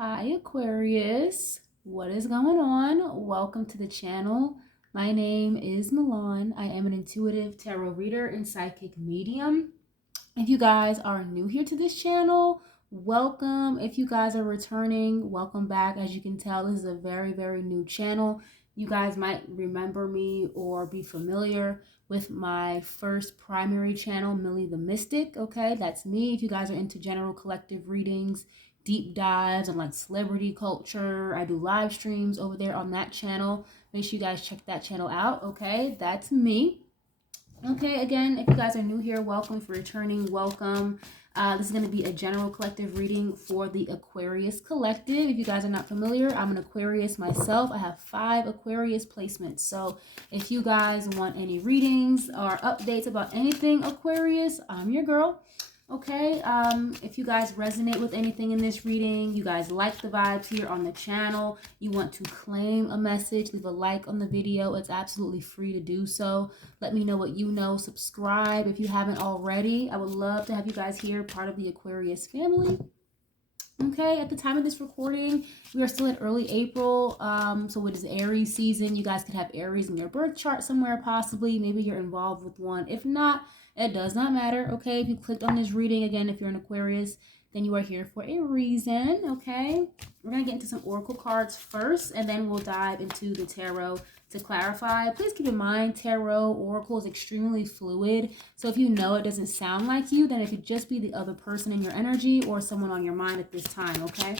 Hi Aquarius, what is going on? Welcome to the channel. My name is Milan. I am an intuitive tarot reader and psychic medium. If you guys are new here to this channel, welcome. If you guys are returning, welcome back. As you can tell, this is a very new channel. You guys might remember me or be familiar with my first primary channel, Millie the Mystic. Okay, that's me. If you guys are into general collective readings, deep dives on like celebrity culture, I do live streams over there on that channel. Make sure you guys check that channel out. Okay, that's me. Okay, again, if you guys are new here, welcome. For returning, welcome. This is going to be a general collective reading for the Aquarius Collective. If you guys are not familiar, I'm an Aquarius myself. I have 5 Aquarius placements. So if you guys want any readings or updates about anything Aquarius, I'm your girl. Okay, if you guys resonate with anything in this reading, you guys like the vibes here on the channel, you want to claim a message, leave a like on the video. It's absolutely free to do so. Let me know what you know. Subscribe if you haven't already. I would love to have you guys here, part of the Aquarius family. Okay, at the time of this recording, we are still in early April. So it is Aries season. You guys could have Aries in your birth chart somewhere, possibly. Maybe you're involved with one. If not, it does not matter. Okay, if you clicked on this reading, again, if you're an Aquarius, then you are here for a reason. Okay, we're going to get into some oracle cards first, and then we'll dive into the tarot to clarify. Please keep in mind, tarot, oracle is extremely fluid. So if you know it doesn't sound like you, then it could just be the other person in your energy or someone on your mind at this time, okay?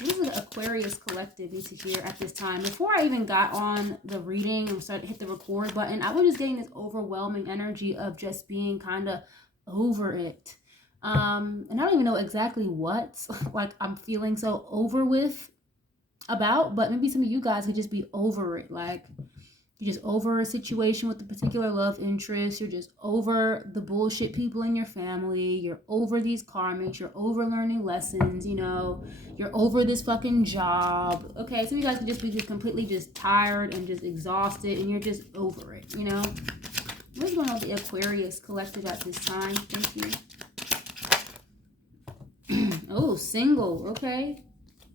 This is the Aquarius Collective need to hear at this time. Before I even got on the reading and started to hit the record button, I was just getting this overwhelming energy of just being kind of over it. And I don't even know exactly what like I'm feeling so over with about, but maybe some of you guys could just be over it. Like you're just over a situation with a particular love interest. You're just over the bullshit people in your family. You're over these karmics. You're over learning lessons, you know. You're over this fucking job. Okay, so you guys could just be just completely just tired and just exhausted, and you're just over it, you know. What's going on with the Aquarius Collective at this time? Thank you. Oh, single. Okay.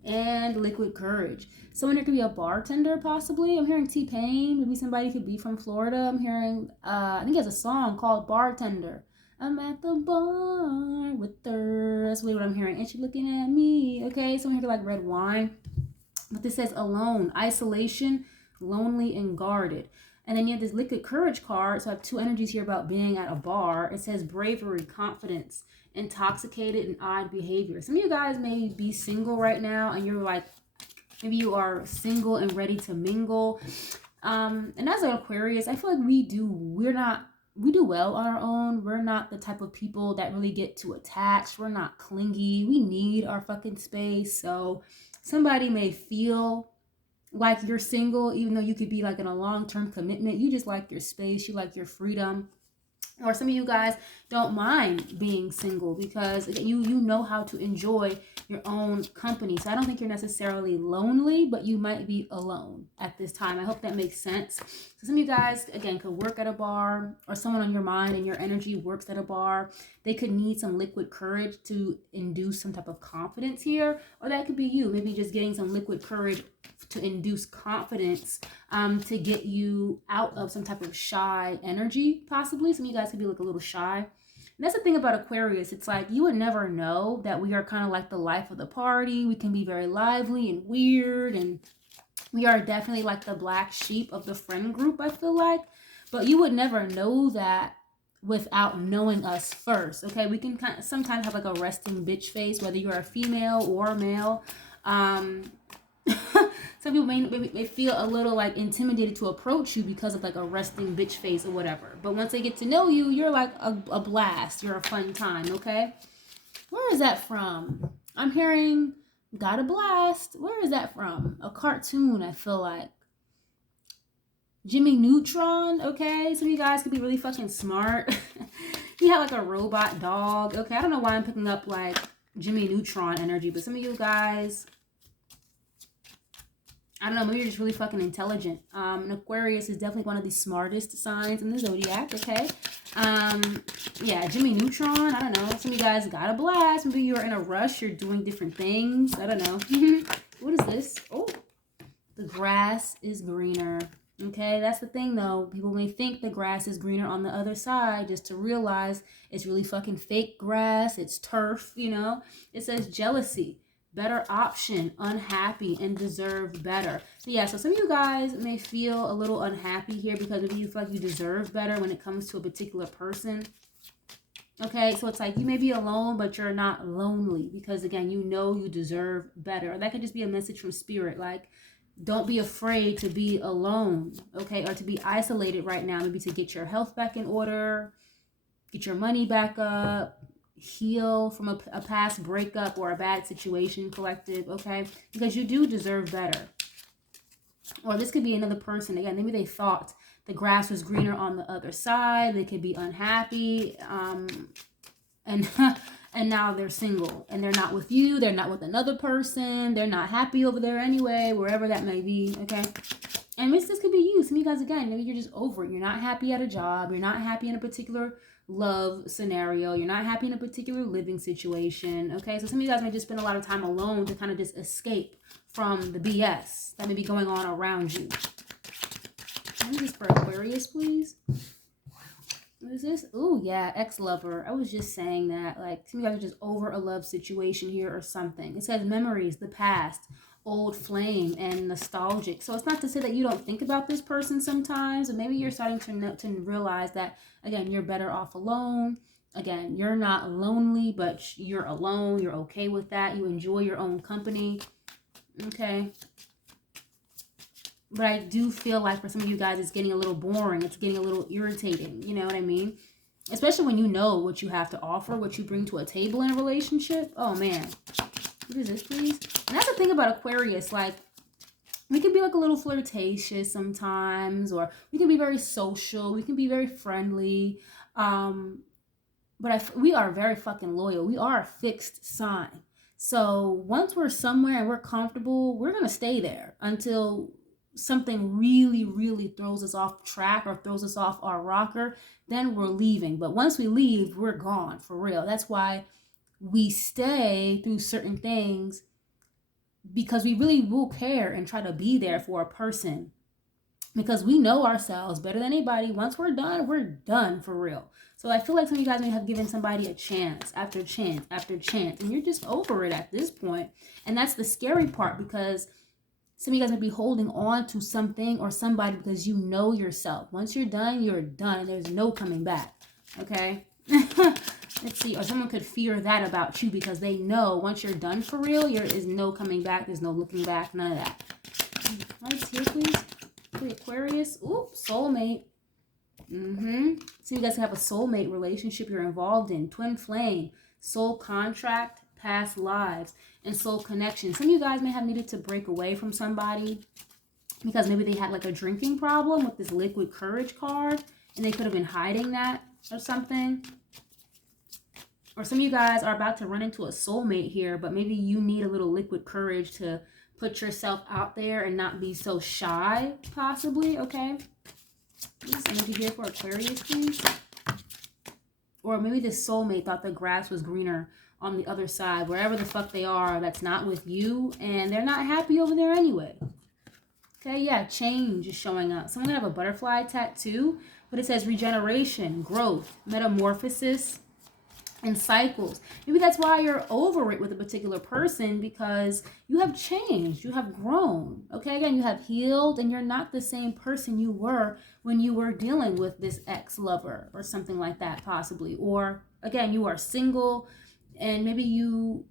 And liquid courage. Someone here could be a bartender, possibly. I'm hearing T-Pain. Maybe somebody could be from Florida. I'm hearing, I think he has a song called Bartender. I'm at the bar with her. That's really what I'm hearing. And she looking at me. Okay, someone here could like red wine. But this says alone, isolation, lonely, and guarded. And then you have this liquid courage card. So I have 2 energies here about being at a bar. It says bravery, confidence, intoxicated, and odd behavior. Some of you guys may be single right now, and you're like, maybe you are single and ready to mingle. And as an Aquarius, I feel like we do well on our own. We're not the type of people that really get too attached. We're not clingy. We need our fucking space. So somebody may feel like you're single, even though you could be like in a long-term commitment. You just like your space. You like your freedom. Or some of you guys don't mind being single because you know how to enjoy your own company. So I don't think you're necessarily lonely, but you might be alone at this time. I hope that makes sense. So some of you guys, again, could work at a bar, or someone on your mind and your energy works at a bar. They could need some liquid courage to induce some type of confidence here. Or that could be you, maybe just getting some liquid courage to induce confidence, to get you out of some type of shy energy, possibly. Some of you guys could be like a little shy. And that's the thing about Aquarius. It's like you would never know that we are kind of like the life of the party. We can be very lively and weird, and we are definitely like the black sheep of the friend group, I feel like. But you would never know that without knowing us first. Okay, we can kind of sometimes have like a resting bitch face, whether you're a female or a male. Some people may feel a little like intimidated to approach you because of like a resting bitch face or whatever. But once they get to know you, you're like a blast. You're a fun time, okay? Where is that from? I'm hearing got a blast. Where is that from? A cartoon, I feel like. Jimmy Neutron, okay? Some of you guys could be really fucking smart. You have like a robot dog. Okay, I don't know why I'm picking up like Jimmy Neutron energy, but some of you guys I don't know, maybe you're just really fucking intelligent. And Aquarius is definitely one of the smartest signs in the zodiac, okay? Yeah, Jimmy Neutron, I don't know. Some of you guys got a blast. Maybe you're in a rush, you're doing different things. I don't know. What is this? Oh, the grass is greener. Okay, that's the thing though. People may think the grass is greener on the other side, just to realize it's really fucking fake grass. It's turf, you know? It says jealousy, better option, unhappy, and deserve better. So yeah, so some of you guys may feel a little unhappy here because maybe you feel like you deserve better when it comes to a particular person. Okay, so it's like you may be alone, but you're not lonely because, again, you know you deserve better. Or that could just be a message from spirit, like, don't be afraid to be alone, okay, or to be isolated right now, maybe to get your health back in order, get your money back up, heal from a past breakup or a bad situation, collective, okay, because you do deserve better. Or this could be another person, again, maybe they thought the grass was greener on the other side, they could be unhappy, and and now they're single and they're not with you, they're not with another person, they're not happy over there anyway, wherever that may be, okay? And this could be you. Some of you guys, again, maybe you're just over it. You're not happy at a job, you're not happy in a particular love scenario, you're not happy in a particular living situation, okay? So some of you guys may just spend a lot of time alone to kind of just escape from the BS that may be going on around you. What is this for Aquarius, please? What is this? Oh, yeah, ex-lover. I was just saying that. Like, some of you guys are just over a love situation here or something. It says memories, the past, old flame, and nostalgic. So it's not to say that you don't think about this person sometimes, but maybe you're starting to realize that, again, you're better off alone. Again, you're not lonely, but you're alone. You're okay with that. You enjoy your own company. Okay. But I do feel like for some of you guys, it's getting a little boring. It's getting a little irritating. You know what I mean? Especially when you know what you have to offer, what you bring to a table in a relationship. Oh, man. What is this, please? And that's the thing about Aquarius. Like, we can be like a little flirtatious sometimes, or we can be very social. We can be very friendly. But we are very fucking loyal. We are a fixed sign. So once we're somewhere and we're comfortable, we're going to stay there until something really, really throws us off track or throws us off our rocker, then we're leaving. But once we leave, we're gone for real. That's why we stay through certain things, because we really will care and try to be there for a person, because we know ourselves better than anybody. Once we're done for real. So I feel like some of you guys may have given somebody a chance after chance after chance, and you're just over it at this point. And that's the scary part, because some of you guys might be holding on to something or somebody because you know yourself. Once you're done, and there's no coming back. Okay? Let's see. Or someone could fear that about you because they know once you're done for real, there is no coming back. There's no looking back. None of that. Right here, please. For the Aquarius. Ooh, soulmate. So you guys have a soulmate relationship you're involved in. Twin flame. Soul contract. Past lives. And soul connection. Some of you guys may have needed to break away from somebody because maybe they had like a drinking problem with this liquid courage card, and they could have been hiding that or something. Or some of you guys are about to run into a soulmate here, but maybe you need a little liquid courage to put yourself out there and not be so shy, possibly, okay? This energy here for Aquarius, please. Or maybe this soulmate thought the grass was greener on the other side, wherever the fuck they are, that's not with you, and they're not happy over there anyway. Okay, yeah, change is showing up. Someone have a butterfly tattoo, but it says regeneration, growth, metamorphosis, and cycles. Maybe that's why you're over it with a particular person, because you have changed, you have grown. Okay, again, you have healed, and you're not the same person you were when you were dealing with this ex-lover or something like that, possibly. Or again, you are single, and maybe you're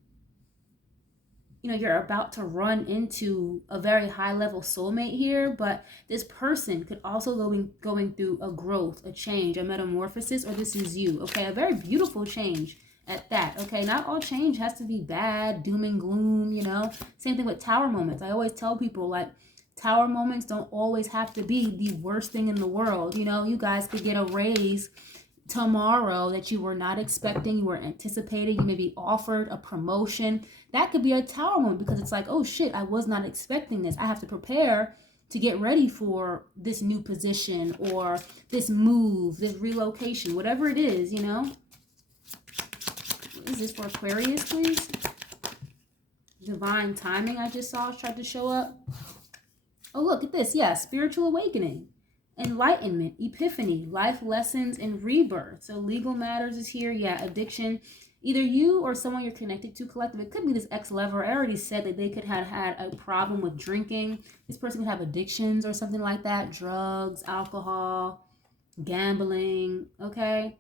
about to run into a very high level soulmate here, but this person could also going through a growth, a change, a metamorphosis, or this is you, okay? A very beautiful change at that, okay? Not all change has to be bad, doom and gloom, Same thing with tower moments. I always tell people, like, tower moments don't always have to be the worst thing in the world, You guys could get a raise tomorrow that you were not expecting, you were anticipating, you may be offered a promotion. That could be a Tower moment, because it's like, oh shit, I was not expecting this. I have to prepare to get ready for this new position or this move, this relocation, whatever it is, you know. What is this for Aquarius, please? Divine timing, I just saw tried to show up. Oh, look at this. Yeah, spiritual awakening, enlightenment, epiphany, life lessons, and rebirth. So legal matters is here. Yeah, addiction. Either you or someone you're connected to collective. It could be this ex-lover. I already said that they could have had a problem with drinking. This person could have addictions or something like that. Drugs, alcohol, gambling, okay?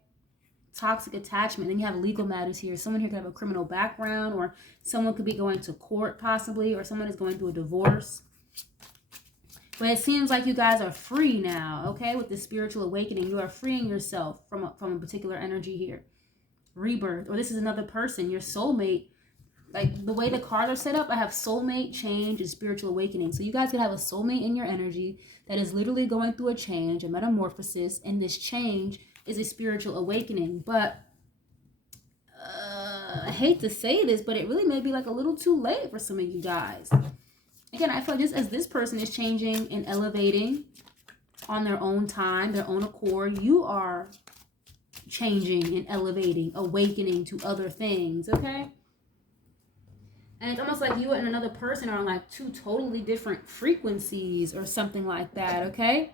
Toxic attachment. Then you have legal matters here. Someone here could have a criminal background, or someone could be going to court possibly, or someone is going through a divorce. But it seems like you guys are free now, okay? With the spiritual awakening, you are freeing yourself from a particular energy here. Rebirth, or this is another person, your soulmate. Like the way the cards are set up, I have soulmate, change, and spiritual awakening. So you guys could have a soulmate in your energy that is literally going through a change, a metamorphosis, and this change is a spiritual awakening. But I hate to say this, but it really may be like a little too late for some of you guys. Again, I feel like as this person is changing and elevating on their own time, their own accord, you are changing and elevating, awakening to other things, okay? And it's almost like you and another person are on like two totally different frequencies or something like that, okay?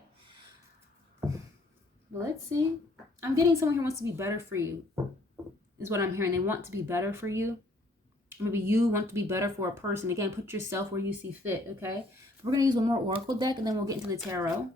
Let's see. I'm getting someone who wants to be better for you, is what I'm hearing. They want to be better for you. Maybe you want to be better for a person. Again, put yourself where you see fit, okay? We're going to use one more oracle deck, and then we'll get into the tarot.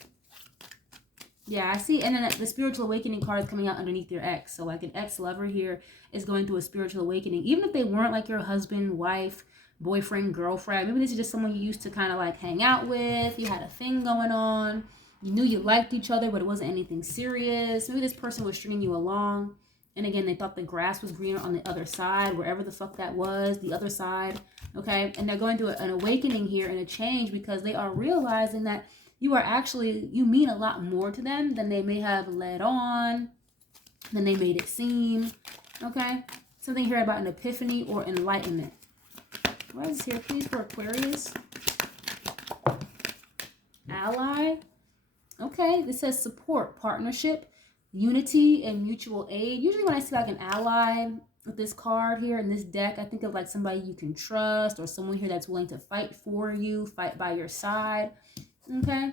Yeah, I see. And then the spiritual awakening card is coming out underneath your ex. So like an ex-lover here is going through a spiritual awakening. Even if they weren't like your husband, wife, boyfriend, girlfriend. Maybe this is just someone you used to kind of like hang out with. You had a thing going on. You knew you liked each other, but it wasn't anything serious. Maybe this person was stringing you along. And again, they thought the grass was greener on the other side, wherever the fuck that was, the other side, okay? And they're going through an awakening here and a change because they are realizing that you are actually, you mean a lot more to them than they may have led on, than they made it seem, okay? Something here about an epiphany or enlightenment. What is here, please, for Aquarius? Ally. Okay, this says support, partnership, unity, and mutual aid. Usually when I see like an ally with this card here in this deck, I think of like somebody you can trust or someone here that's willing to fight for you, fight by your side. Okay.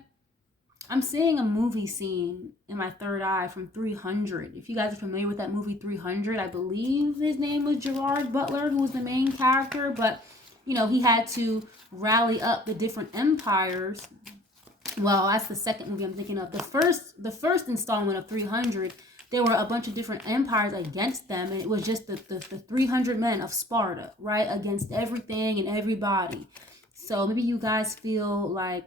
I'm seeing a movie scene in my third eye from 300. If you guys are familiar with that movie 300, I believe his name was Gerard Butler, who was the main character. But, you know, he had to rally up the different empires. Well, that's the second movie I'm thinking of. The first installment of 300, there were a bunch of different empires against them. And it was just the 300 men of Sparta, right? Against everything and everybody. So maybe you guys feel like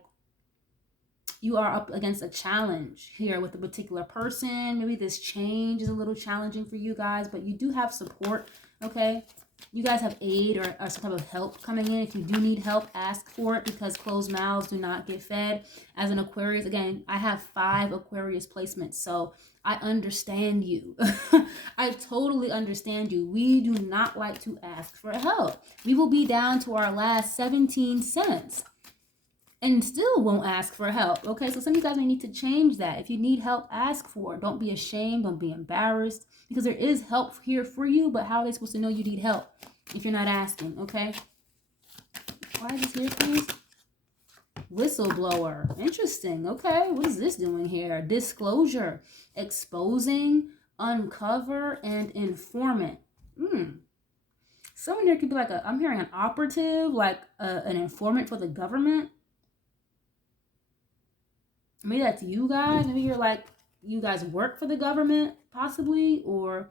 you are up against a challenge here with a particular person. Maybe this change is a little challenging for you guys, but you do have support, okay? You guys have aid or some type of help coming in. If you do need help, ask for it because closed mouths do not get fed. As an Aquarius, again, I have 5 Aquarius placements, so I understand you. I totally understand you. We do not like to ask for help. We will be down to our last 17 cents. And still won't ask for help, okay? So some of you guys may need to change that. If you need help, ask for it. Don't be ashamed. Don't be embarrassed. Because there is help here for you, but how are they supposed to know you need help if you're not asking, okay? Why is this here, please? Whistleblower. Interesting, okay? What is this doing here? Disclosure. Exposing, uncover, and informant. Someone here could be like I'm hearing an operative, like an informant for the government. Maybe that's you guys. Maybe you're like, you guys work for the government, possibly, or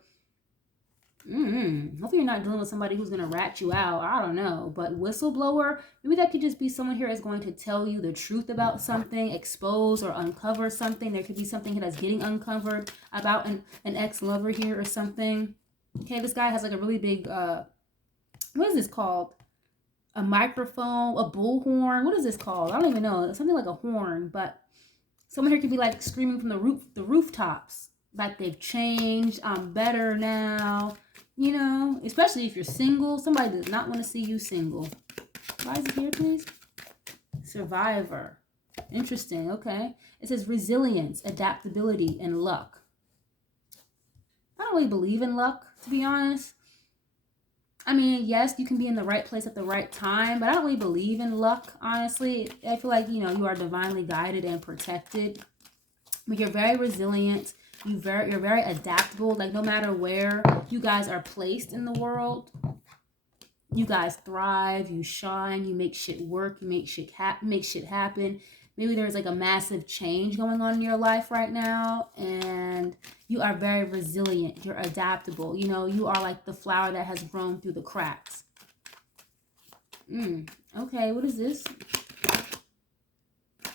hopefully you're not dealing with somebody who's going to rat you out. I don't know. But whistleblower, maybe that could just be someone here is going to tell you the truth about something, expose or uncover something. There could be something here that's getting uncovered about an ex-lover here or something. Okay, this guy has like a really big, what is this called? A microphone, a bullhorn. What is this called? I don't even know. Something like a horn, but someone here could be like screaming from the rooftops. like they've changed. I'm better now. You know, especially if you're single. Somebody does not want to see you single. Why is it here, please? Survivor. Interesting. Okay. It says resilience, adaptability, and luck. I don't really believe in luck, to be honest. I mean, yes, you can be in the right place at the right time, but I don't really believe in luck, honestly. I feel like, you know, you are divinely guided and protected. But you're very resilient. You're very adaptable. Like, no matter where you guys are placed in the world, you guys thrive, you shine, you make shit work, you make shit happen. Maybe there's like a massive change going on in your life right now, and you are very resilient. You're adaptable. You know, you are like the flower that has grown through the cracks. Okay, what is this?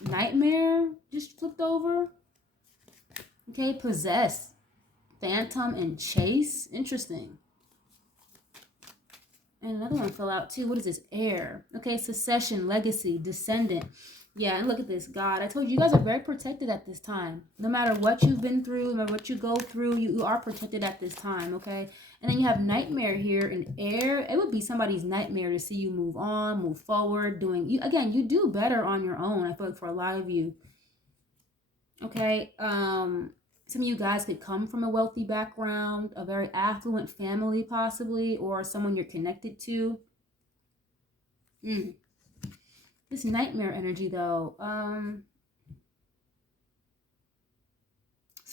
Nightmare just flipped over. Okay, possess, phantom, and chase. Interesting. And another one fell out too. What is this? Heir. Okay, succession, legacy, descendant. Yeah, and look at this. God, I told you, you guys are very protected at this time. No matter what you've been through, no matter what you go through, you are protected at this time, okay? And then you have nightmare here and heir. It would be somebody's nightmare to see you move on, move forward, doing... Again, you do better on your own, I feel like, for a lot of you. Okay, some of you guys could come from a wealthy background, a very affluent family possibly, or someone you're connected to. This nightmare energy though, some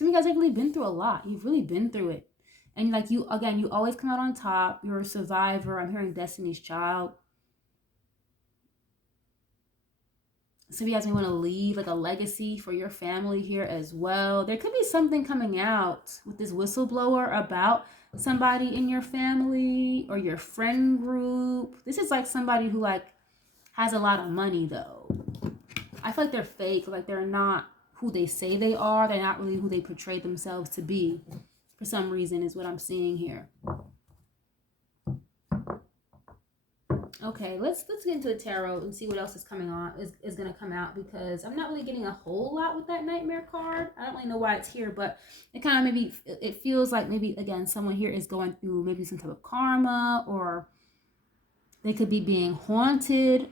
of you guys have really been through a lot. You've really been through it. And like you, again, you always come out on top. You're a survivor. I'm hearing Destiny's Child. Some of you guys may want to leave like a legacy for your family here as well. There could be something coming out with this whistleblower about somebody in your family or your friend group. This is like somebody who like has a lot of money though. I feel like they're fake, like they're not who they say they are. They're not really who they portray themselves to be for some reason is what I'm seeing here. Okay, let's get into the tarot and see what else is coming on, is going to come out, because I'm not really getting a whole lot with that nightmare card. I don't really know why it's here, but it kind of maybe, it feels like maybe, again, someone here is going through maybe some type of karma, or they could be being haunted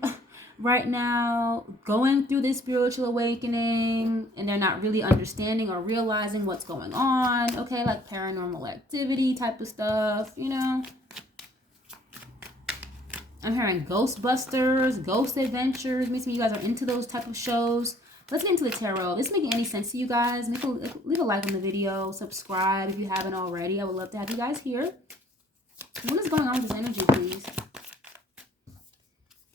right now, going through this spiritual awakening, and they're not really understanding or realizing what's going on. Okay, like paranormal activity type of stuff, you know. I'm hearing Ghostbusters, Ghost Adventures. Maybe some of you guys are into those type of shows. Let's get into the tarot. If this is making any sense to you guys, leave a like on the video. Subscribe if you haven't already. I would love to have you guys here. What is going on with this energy, please?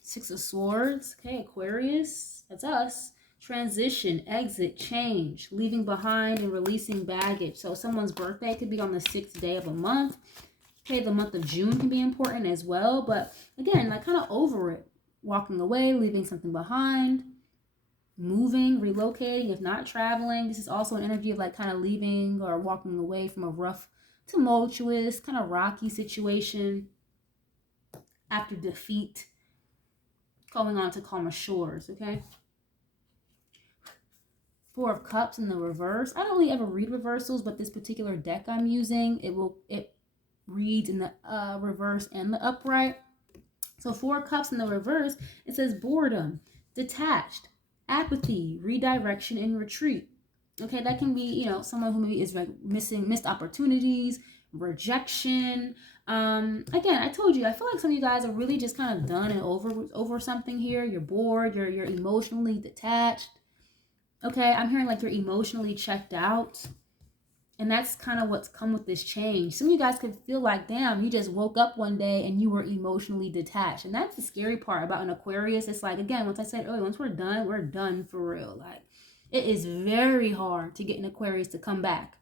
Six of Swords. Okay, Aquarius. That's us. Transition, exit, change, leaving behind and releasing baggage. So someone's birthday could be on the 6th day of a month. Okay, the month of June can be important as well. But again, like kind of over it. Walking away, leaving something behind. Moving, relocating, if not traveling. This is also an energy of like kind of leaving or walking away from a rough, tumultuous, kind of rocky situation. After defeat. Going on to calmer shores, okay? Four of Cups in the reverse. I don't really ever read reversals, but this particular deck I'm using, it reads in the reverse and the upright. So 4 of Cups in the reverse, it says boredom, detached, apathy, redirection, and retreat. Okay, that can be, you know, someone who maybe is like missed opportunities, rejection. Again, I told you, I feel like some of you guys are really just kind of done and over something here. You're bored, you're emotionally detached. Okay, I'm hearing like you're emotionally checked out. And that's kind of what's come with this change. Some of you guys could feel like, damn, you just woke up one day and you were emotionally detached. And that's the scary part about an Aquarius. It's like, again, once I said earlier, once we're done for real. Like, it is very hard to get an Aquarius to come back.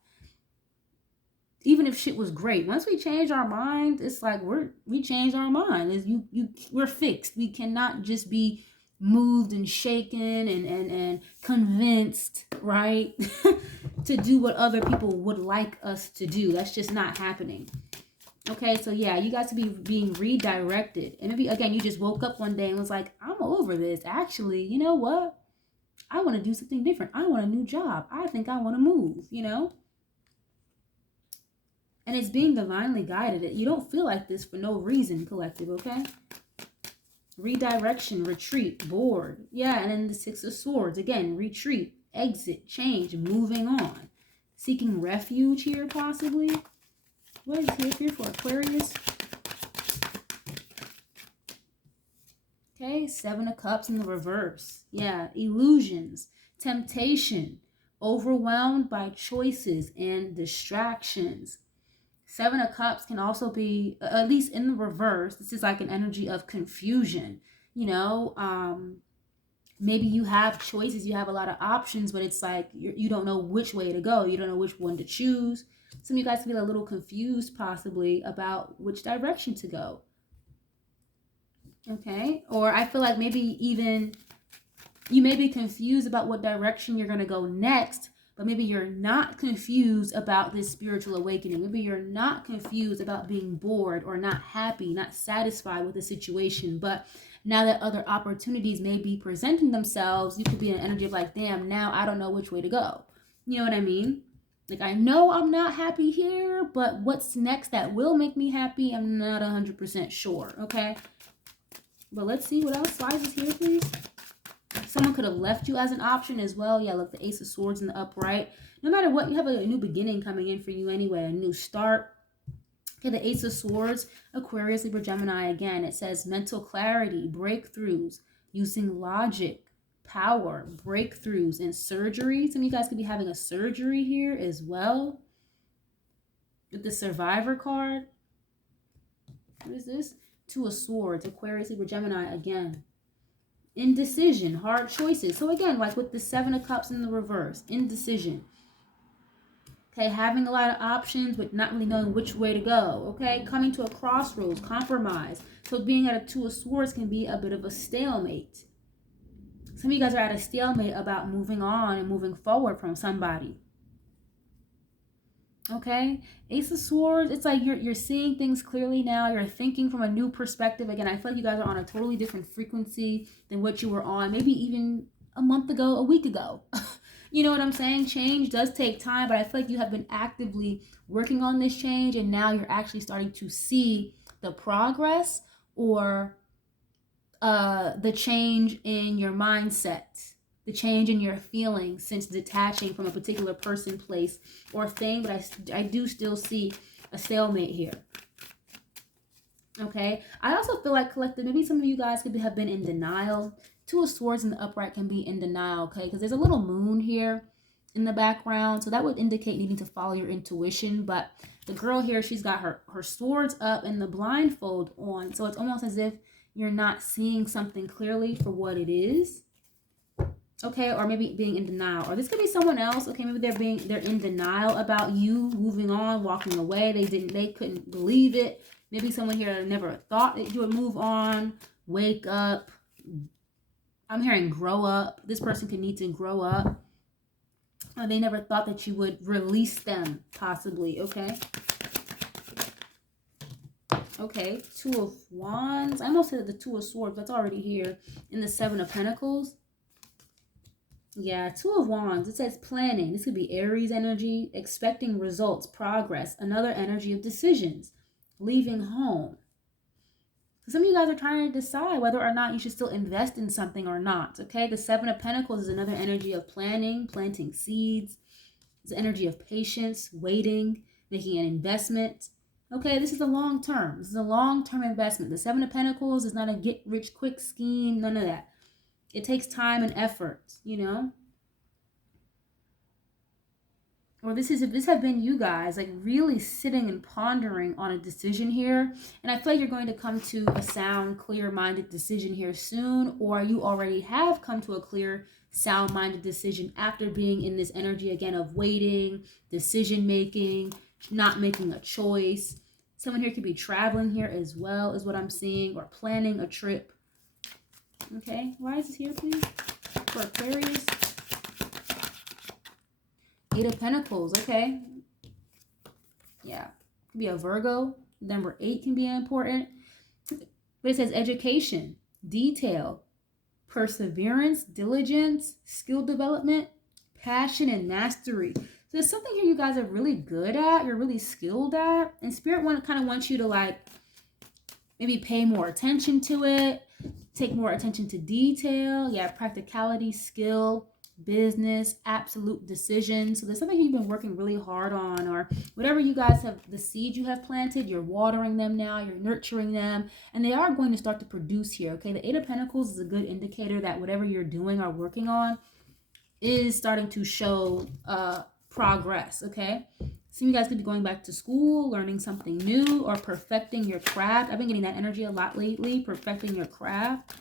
Even if shit was great. Once we change our mind, it's like we changed our mind. We're fixed. We cannot just be moved and shaken and convinced, right? To do what other people would like us to do. That's just not happening. Okay, so yeah, you guys to be being redirected. And maybe, again, you just woke up one day and was like, I'm over this. Actually, you know what? I want to do something different. I want a new job. I think I want to move, you know? And it's being divinely guided. You don't feel like this for no reason, collective, okay? Redirection, retreat, bored. Yeah, and then the Six of Swords. Again, retreat, exit, change, moving on. Seeking refuge here, possibly. What is here for Aquarius? Okay, Seven of Cups in the reverse. Yeah, illusions, temptation, overwhelmed by choices and distractions. Seven of Cups can also be, at least in the reverse, this is like an energy of confusion. You know, maybe you have choices, you have a lot of options, but it's like you don't know which way to go. You don't know which one to choose. Some of you guys feel a little confused possibly about which direction to go. Okay, or I feel like maybe even you may be confused about what direction you're going to go next, but maybe you're not confused about this spiritual awakening. Maybe you're not confused about being bored or not happy, not satisfied with the situation. But now that other opportunities may be presenting themselves, you could be in an energy of like, damn, now I don't know which way to go. You know what I mean? Like, I know I'm not happy here, but what's next that will make me happy, I'm not 100% sure, okay? But let's see what else. Why is this here, please? Someone could have left you as an option as well. Yeah, look, the Ace of Swords in the upright. No matter what, you have a new beginning coming in for you anyway, a new start. Okay, the Ace of Swords, Aquarius, Libra, Gemini again. It says mental clarity, breakthroughs, using logic, power, breakthroughs, and surgery. Some of you guys could be having a surgery here as well. With the Survivor card. What is this? Two of Swords, Aquarius, Libra, Gemini again. Indecision, hard choices. So again, like with the Seven of Cups in the reverse, indecision. Okay, having a lot of options, but not really knowing which way to go. Okay, coming to a crossroads, compromise. So being at a Two of Swords can be a bit of a stalemate. Some of you guys are at a stalemate about moving on and moving forward from somebody. Okay, Ace of Swords, it's like you're seeing things clearly now. You're thinking from a new perspective. Again, I feel like you guys are on a totally different frequency than what you were on maybe even a month ago, a week ago. You know what I'm saying? Change does take time, but I feel like you have been actively working on this change, and now you're actually starting to see the progress or the change in your mindset, the change in your feelings since detaching from a particular person, place, or thing. But I do still see a stalemate here. Okay, I also feel like collective, maybe some of you guys could have been in denial. Two of Swords in the upright can be in denial, okay, because there's a little moon here in the background, so that would indicate needing to follow your intuition. But the girl here, she's got her swords up and the blindfold on, so it's almost as if you're not seeing something clearly for what it is. Okay, or maybe being in denial, or this could be someone else. Okay, maybe they're in denial about you moving on, walking away. They couldn't believe it. Maybe someone here never thought that you would move on, wake up. I'm hearing grow up. This person could need to grow up. Or they never thought that you would release them, possibly. Okay. Okay, Two of Wands. I almost said the Two of Swords. That's already here in the Seven of Pentacles. Yeah, Two of Wands. It says planning. This could be Aries energy, expecting results, progress, another energy of decisions, leaving home. So some of you guys are trying to decide whether or not you should still invest in something or not. Okay, the Seven of Pentacles is another energy of planning, planting seeds. It's the energy of patience, waiting, making an investment. Okay, this is a long term. This is a long-term investment. The Seven of Pentacles is not a get-rich-quick scheme. None of that. It takes time and effort, you know. Or if this had been you guys, like really sitting and pondering on a decision here. And I feel like you're going to come to a sound, clear-minded decision here soon. Or you already have come to a clear, sound-minded decision after being in this energy again of waiting, decision-making, not making a choice. Someone here could be traveling here as well, is what I'm seeing, or planning a trip. Okay, why is this here, please? For Aquarius. Eight of Pentacles, okay. Yeah, could be a Virgo. Number 8 can be important. But it says education, detail, perseverance, diligence, skill development, passion, and mastery. So there's something here you guys are really good at, you're really skilled at, and Spirit kind of wants you to like maybe pay more attention to it, take more attention to detail. Yeah, practicality, skill, business, absolute decision. So there's something you've been working really hard on, or whatever you guys have, the seeds you have planted, you're watering them now, you're nurturing them, and they are going to start to produce here. Okay, the Eight of Pentacles is a good indicator that whatever you're doing or working on is starting to show progress. Okay, some of you guys could be going back to school, learning something new, or perfecting your craft. I've been getting that energy a lot lately, perfecting your craft.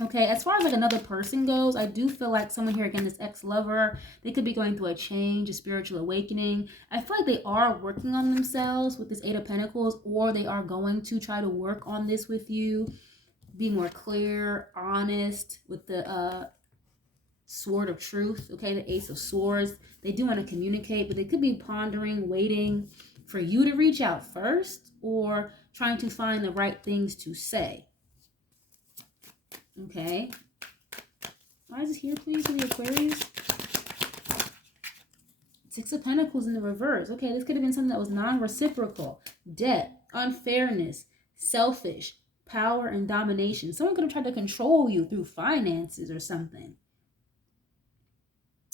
Okay, as far as like another person goes, I do feel like someone here, again, this ex-lover, they could be going through a change, a spiritual awakening. I feel like they are working on themselves with this Eight of Pentacles, or they are going to try to work on this with you, be more clear, honest with the Sword of Truth. Okay, the Ace of Swords. They do want to communicate, but they could be pondering, waiting for you to reach out first, or trying to find the right things to say. Okay. Why is it here, please, for the Aquarius? Six of Pentacles in the reverse. Okay, this could have been something that was non-reciprocal. Debt, unfairness, selfish, power, and domination. Someone could have tried to control you through finances or something.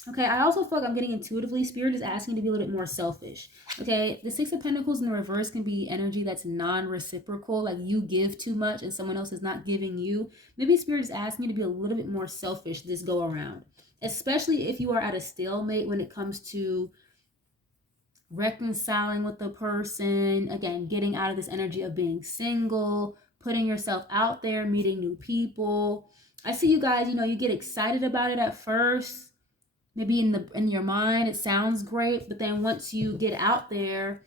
Okay, I also feel like I'm getting intuitively, Spirit is asking to be a little bit more selfish. Okay, the Six of Pentacles in the reverse can be energy that's non-reciprocal, like you give too much and someone else is not giving you. Maybe Spirit is asking you to be a little bit more selfish this go around, especially if you are at a stalemate when it comes to reconciling with the person. Again, getting out of this energy of being single, putting yourself out there, meeting new people. I see you guys, you get excited about it at first. Maybe in your mind, it sounds great, but then once you get out there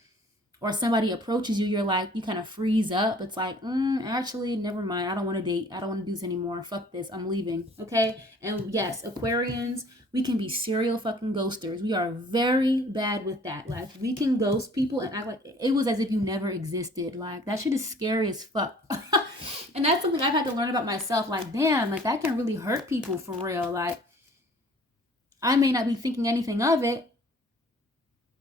or somebody approaches you, you're like, you kind of freeze up. It's like, actually, never mind. I don't want to date. I don't want to do this anymore. Fuck this. I'm leaving. Okay. And yes, Aquarians, we can be serial fucking ghosters. We are very bad with that. Like, we can ghost people and act like it was as if you never existed. Like, that shit is scary as fuck. And that's something I've had to learn about myself. Like, damn, like that can really hurt people for real. Like, I may not be thinking anything of it,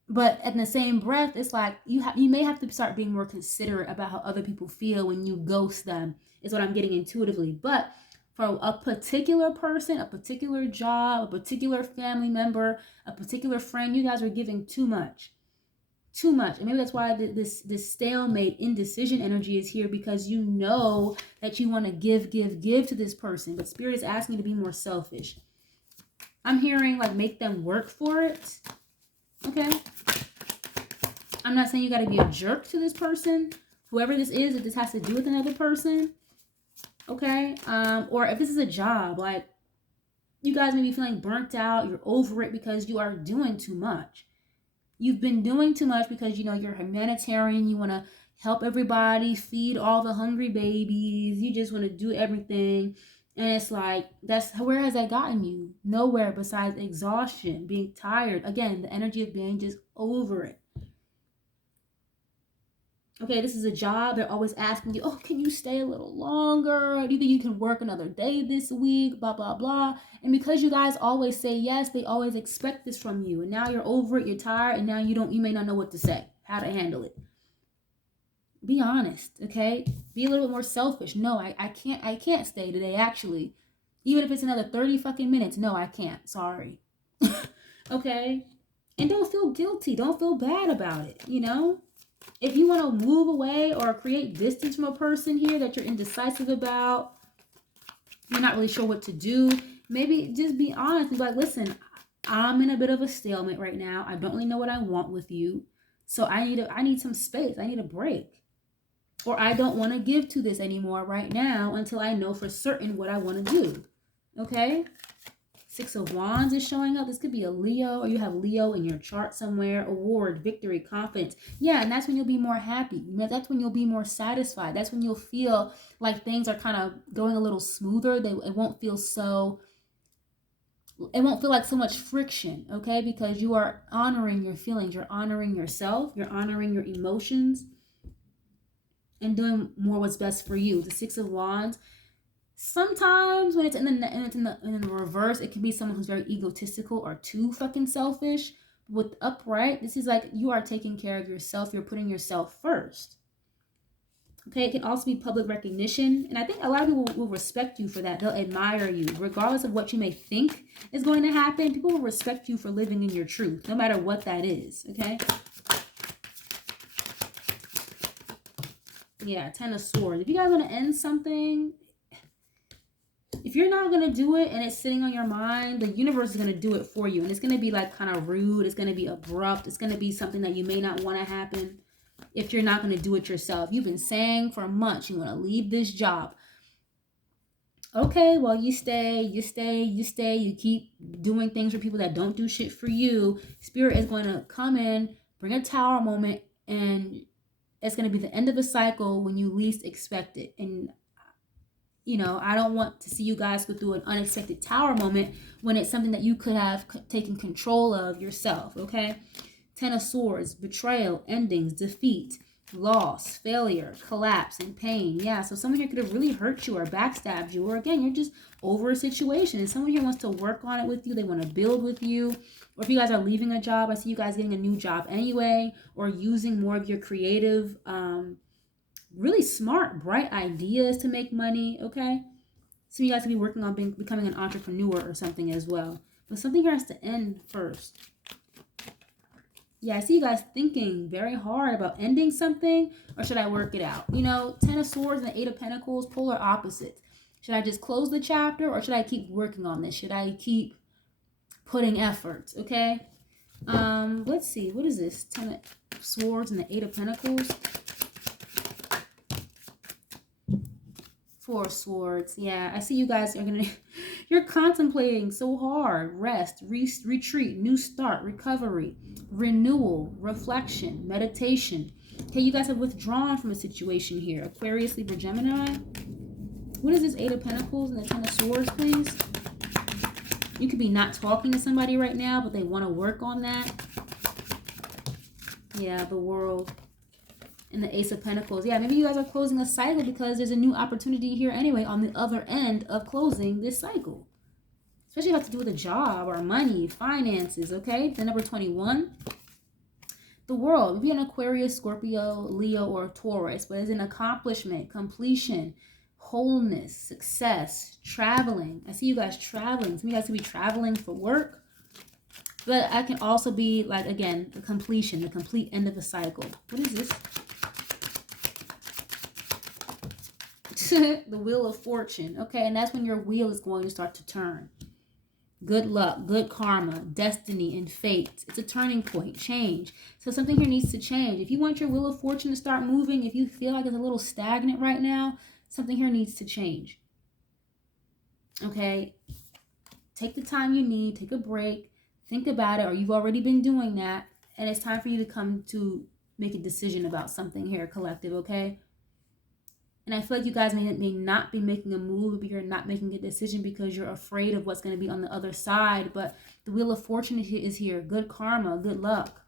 but in the same breath, it's like you may have to start being more considerate about how other people feel when you ghost them, is what I'm getting intuitively. But for a particular person, a particular job, a particular family member, a particular friend, you guys are giving too much. Too much. And maybe that's why this stalemate, indecision energy is here, because you know that you want to give to this person. But Spirit is asking you to be more selfish. I'm hearing like make them work for it. Okay. I'm not saying you got to be a jerk to this person, whoever this is, if this has to do with another person. Okay. Or if this is a job, like you guys may be feeling burnt out, you're over it because you are doing too much. You've been doing too much because you're humanitarian, you want to help everybody, feed all the hungry babies, you just want to do everything. And it's like, where has that gotten you? Nowhere besides exhaustion, being tired. Again, the energy of being just over it. Okay, this is a job. They're always asking you, oh, can you stay a little longer? Do you think you can work another day this week? Blah, blah, blah. And because you guys always say yes, they always expect this from you. And now you're over it, you're tired, and now you may not know what to say, how to handle it. Be honest, okay? Be a little bit more selfish. No, I can't stay today, actually. Even if it's another 30 fucking minutes. No, I can't. Sorry. Okay? And don't feel guilty. Don't feel bad about it, If you want to move away or create distance from a person here that you're indecisive about, you're not really sure what to do, maybe just be honest. Be like, listen, I'm in a bit of a stalemate right now. I don't really know what I want with you. So I need some space. I need a break. Or I don't want to give to this anymore right now until I know for certain what I want to do. Okay? Six of Wands is showing up. This could be a Leo, or you have Leo in your chart somewhere. Award, victory, confidence. Yeah, and that's when you'll be more happy. That's when you'll be more satisfied. That's when you'll feel like things are kind of going a little smoother. It won't feel like so much friction, okay? Because you are honoring your feelings. You're honoring yourself. You're honoring your emotions. And doing more what's best for you. The Six of Wands Sometimes when it's in the reverse, it can be someone who's very egotistical or too fucking selfish. With upright, this is like you are taking care of yourself. You're putting yourself first. Okay, it can also be public recognition. And I think a lot of people will respect you for that. They'll admire you. Regardless of what you may think is going to happen, people will respect you for living in your truth, no matter what that is. Okay? Yeah, Ten of Swords. If you guys want to end something, if you're not going to do it and it's sitting on your mind, the universe is going to do it for you. And it's going to be like kind of rude. It's going to be abrupt. It's going to be something that you may not want to happen if you're not going to do it yourself. You've been saying for months you want to leave this job. Okay, well, you stay. You keep doing things for people that don't do shit for you. Spirit is going to come in, bring a tower moment, and it's going to be the end of a cycle when you least expect it. And you know, I don't want to see you guys go through an unexpected tower moment when it's something that you could have taken control of yourself, okay? Ten of Swords, betrayal, endings, defeat, loss, failure, collapse, and pain. Yeah, so someone here could have really hurt you or backstabbed you. Or again, you're just over a situation and someone here wants to work on it with you. They want to build with you. Or if you guys are leaving a job, I see you guys getting a new job anyway. Or using more of your creative, really smart, bright ideas to make money, okay? So you guys could be working on becoming an entrepreneur or something as well. But something here has to end first. Yeah, I see you guys thinking very hard about ending something, or should I work it out? You know, Ten of Swords and the Eight of Pentacles, polar opposites. Should I just close the chapter, or should I keep working on this? Should I keep putting efforts, okay? Let's see. What is this? Ten of Swords and the Eight of Pentacles. Four of Swords. Yeah, I see you guys are gonna you're contemplating so hard. Rest, retreat, new start, recovery, renewal, reflection, meditation. Okay, you guys have withdrawn from a situation here. Aquarius, Libra, Gemini. What is this Eight of Pentacles and the Ten of Swords, please? You could be not talking to somebody right now, but they want to work on that. Yeah, the World. And the Ace of Pentacles. Yeah, maybe you guys are closing a cycle because there's a new opportunity here anyway on the other end of closing this cycle. Especially if it has to do with a job or money, finances, okay? The number 21. The World. Maybe an Aquarius, Scorpio, Leo, or Taurus, but it's an accomplishment, completion, wholeness, success, traveling. I see you guys traveling. Some of you guys could be traveling for work. But I can also be like, again, the completion, the complete end of a cycle. What is this? The Wheel of Fortune. Okay, and that's when your wheel is going to start to turn. Good luck, good karma, destiny, and fate. It's a turning point, change. So something here needs to change. If you want your Wheel of Fortune to start moving, if you feel like it's a little stagnant right now, something here needs to change. Okay, take the time you need, take a break, think about it, or you've already been doing that, and it's time for you to come to make a decision about something here, collective, okay? And I feel like you guys may not be making a move, but you're not making a decision because you're afraid of what's going to be on the other side. But the Wheel of Fortune is here. Good karma, good luck.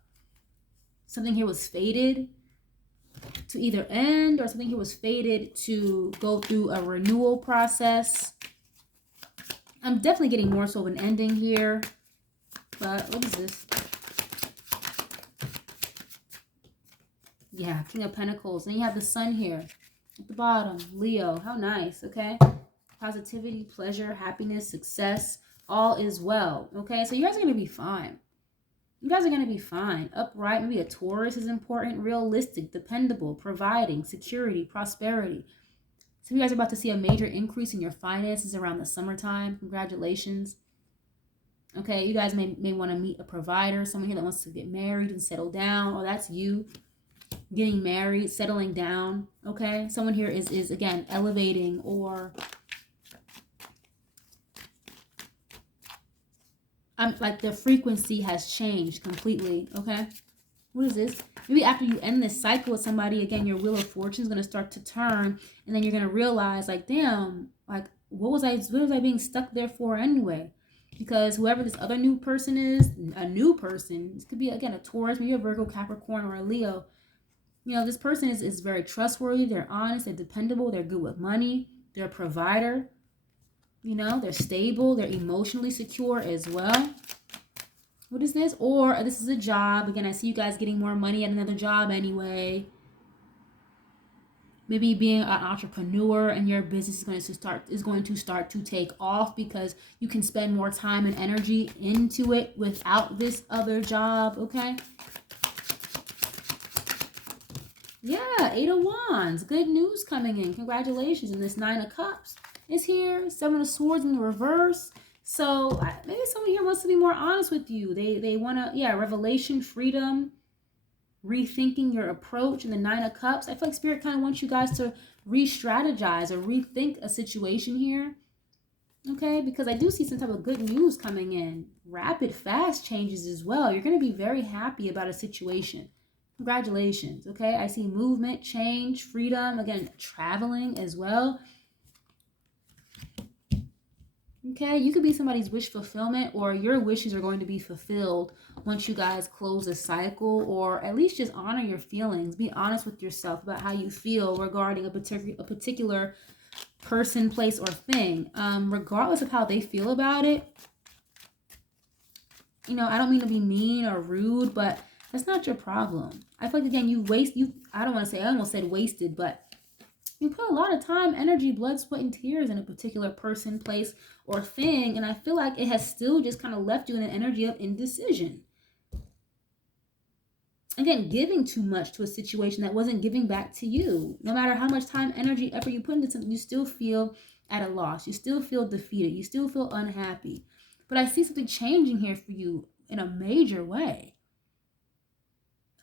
Something here was fated to either end, or something here was fated to go through a renewal process. I'm definitely getting more so of an ending here. But what is this? Yeah, King of Pentacles. And you have the Sun here. At the bottom, Leo. How nice, okay? Positivity, pleasure, happiness, success, all is well, okay? So you guys are going to be fine. You guys are going to be fine. Upright, maybe a Taurus is important. Realistic, dependable, providing, security, prosperity. So you guys are about to see a major increase in your finances around the summertime. Congratulations. Okay, you guys may want to meet a provider, someone here that wants to get married and settle down. Oh, that's you. Getting married, settling down, okay? Someone here is again, elevating, or like the frequency has changed completely, okay? What is this? Maybe after you end this cycle with somebody, again, your Wheel of Fortune is going to start to turn, and then you're going to realize, like, damn, like, what was I being stuck there for anyway? Because whoever this other new person is, a new person, this could be, again, a Taurus, maybe a Virgo, Capricorn, or a Leo. You know, this person is very trustworthy. They're honest. They're dependable. They're good with money. They're a provider. You know, they're stable. They're emotionally secure as well. What is this? Or this is a job. Again, I see you guys getting more money at another job anyway. Maybe being an entrepreneur and your business is going to start to take off because you can spend more time and energy into it without this other job, okay? Yeah, 8 of Wands. Good news coming in. Congratulations. And this 9 of Cups is here. 7 of Swords in the reverse. So maybe someone here wants to be more honest with you. They want to, yeah, revelation, freedom, rethinking your approach. And the 9 of Cups, I feel like Spirit kind of wants you guys to re-strategize or rethink a situation here. Okay, because I do see some type of good news coming in. Rapid, fast changes as well. You're going to be very happy about a situation. Congratulations. Okay, I see movement, change, freedom. Again, traveling as well. Okay, you could be somebody's wish fulfillment, or your wishes are going to be fulfilled once you guys close a cycle, or at least just honor your feelings. Be honest with yourself about how you feel regarding a particular person, place, or thing. Regardless of how they feel about it. You know, I don't mean to be mean or rude, but that's not your problem. I feel like, again, I almost said wasted, but you put a lot of time, energy, blood, sweat, and tears in a particular person, place, or thing. And I feel like it has still just kind of left you in an energy of indecision. Again, giving too much to a situation that wasn't giving back to you. No matter how much time, energy, effort you put into something, you still feel at a loss. You still feel defeated. You still feel unhappy. But I see something changing here for you in a major way.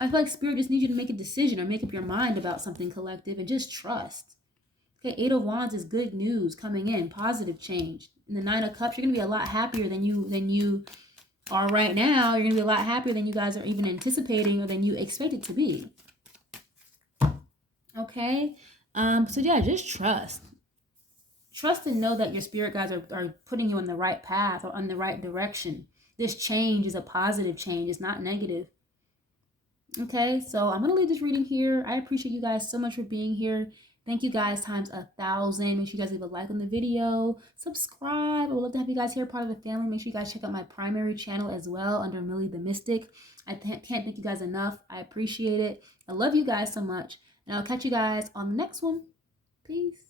I feel like Spirit just needs you to make a decision or make up your mind about something, collective, and just trust. Okay, 8 of Wands is good news coming in, positive change. In the 9 of Cups, you're going to be a lot happier than you are right now. You're going to be a lot happier than you guys are even anticipating or than you expect it to be. Okay, so yeah, just trust. Trust and know that your spirit guides are putting you on the right path or on the right direction. This change is a positive change. It's not negative. Okay, so I'm going to leave this reading here. I appreciate you guys so much for being here. Thank you guys times 1,000. Make sure you guys leave a like on the video. Subscribe. I would love to have you guys here, part of the family. Make sure you guys check out my primary channel as well under Millie the Mystic. I can't thank you guys enough. I appreciate it. I love you guys so much. And I'll catch you guys on the next one. Peace.